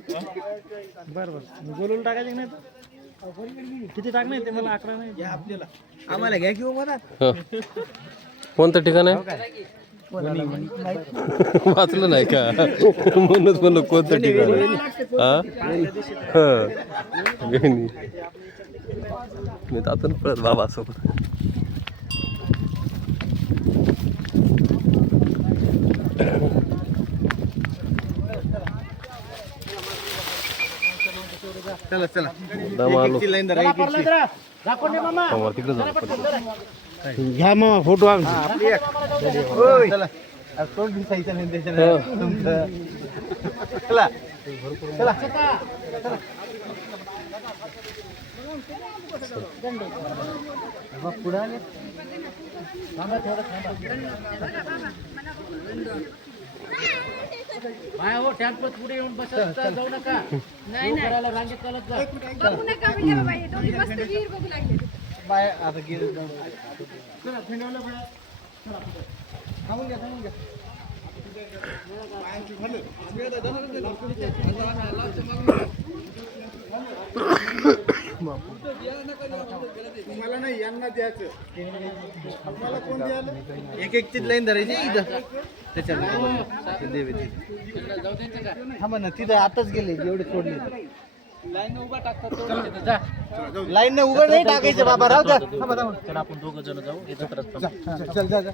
बरं बरं बोलून टाकायचे नाही तर? किती टाक नाही ते मला अकरा नाही. आपल्याला. आम्हाला घ्या किंवा हं. कोणतं ठिकाण आहे? वाचलं नाही का? म्हणूनच म्हणलं कोणतं ठिकाण आहे? हा? हं. मी तर आता पळत बाबा सोबत चला चला दम आलो लाईन धरा एक एकची. समोर तिकडे जाऊ. पटकन. घ्या मग फोटो. चला. तोंड दिसायचं नाही त्याच्यानं. तुमचं. चला. चला. पुढे आले? हो टॅम्पोत पुढे येऊन बसत जाऊ नका. नाही नाही. करायला रांगेत चालत जा. बघू नका म्हणजे बाबा हे दोघी मस्त विहीर बघू लागले. बाय आता गेलं थांबून घ्या थांबून घ्या. तुम्हाला नाही यांना द्यायचं. मला कोण द्यायला? एक एक ची लाईन धरायची इथं. त्याच्यात. देवे थांबा ना तिथं आताच गेले जेवढे सोडले लाईन उभा नाही टाकायचं बाबा राहू द्या. थांबा थांबा. चला आपण दोघं जण जाऊ एकत्र चल चल जा जा.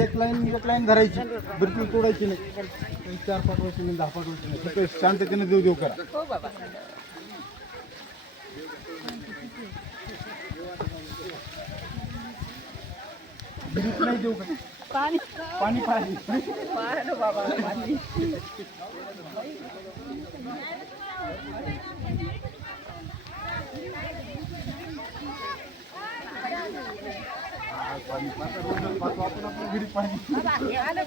एक लाईन एक लाईन धरायची. बिलकुल तोडायची नाही. चार पाच वर्ष नाही दहा पाच वर्ष नाही. फक्त शांततेने देव देव करा हो बाबा बिलकुल नाही देऊ का पाणी पाणी पाणी पाहिलं बाबा पाणी.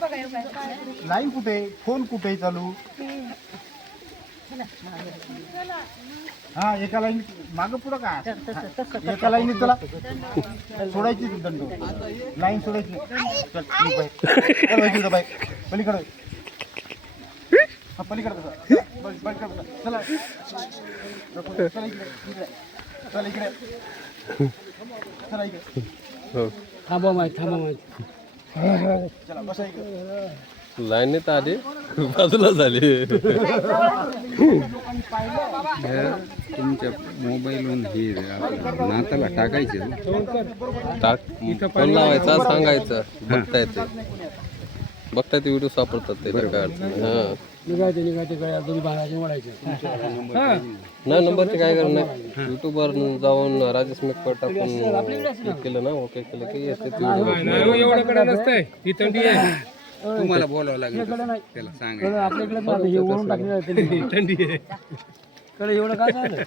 लाईन कुठे? फोन कुठे चालू? हा एका लाईन माग पुढं का एका लाईनीत चला सोडायची दंड लाईन सोडायची चल तू बाहेर. चल बाई तिकडं बाई पलीकडे हा पलीकडे बसा. चला, बस, पलीकडे बसा. चला नको, चला इकडे इकडे. चला इकडे चला इकडे हो थांबा माहिती थांबा माहिती चला बसा इकडे लाईनीत आले. बाजूला झाले. तुमच्या मोबाईलवरून हे नाताला टाकायचं टाक. फोन लावायचा? सांगायचं. बघता येते बघता येते व्हिडिओ सापडतात ते तर काय अडचण नाही. हा. निघायचे निघायचे काय बाळाचे ओढायचे. नाही नंबरचे काय करणार नाही. युट्यूबवर जाऊन राजेश मेकपर टाकून क्लिक केलं ना ओके केलं की येते ते व्हिडिओ तुम्हाला बोलावं लागेल त्याला आपल्याकडे नाही, हे ओढून टाकलेलं आहे त्यांनी. थंडी आहे. कडे एवढं काय झालं?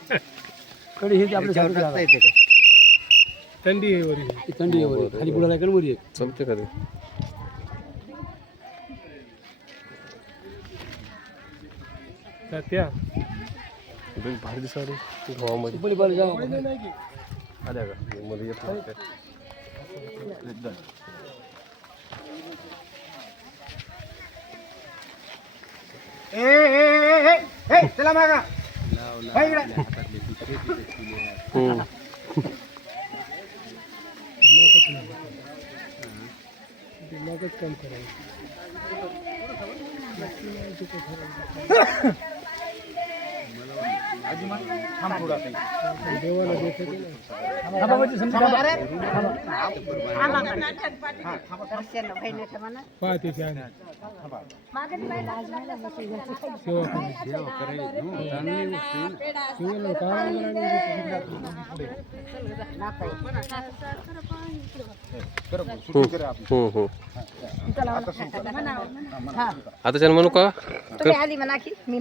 कडे हे आपल्या सारखं झालं. थंडी आहे थंडी आहे वरी. खाली बुडाला का वरी आहे चालते का ते? त्या लई भारी गावामध्ये. पली बाजू जाऊ आल्या का? मध्ये येत नाही. काय. ए ए ए चला मागा. दिमागच काम करायचं आता. म्हणू. का? तुम्ही आली म्हणा की मी